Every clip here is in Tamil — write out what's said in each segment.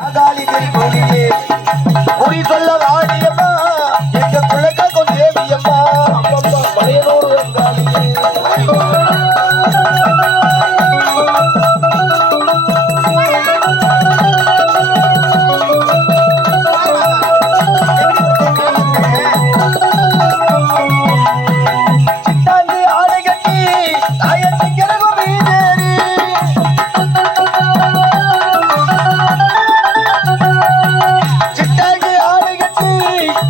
அதாலி பெரிய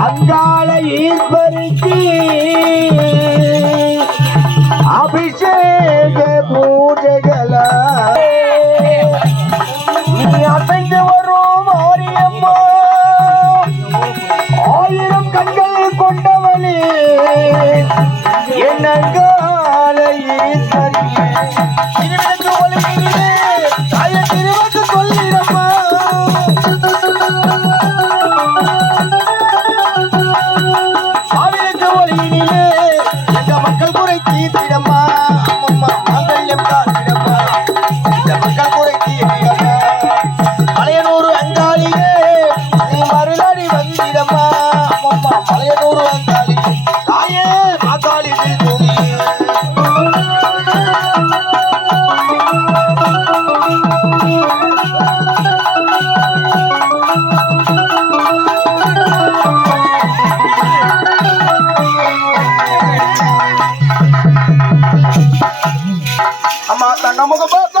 அங்காள ஈஸ்வரிக்கு அபிஷேக பூஜைகள. நீ அசைந்து வரும் ஆரியம்மா ஆயிரம் கண்கள் கொண்டவளே என்னங்கால ஈஸ்வரியே மலையனூர் வந்தாளி. தாயே பார்த்தா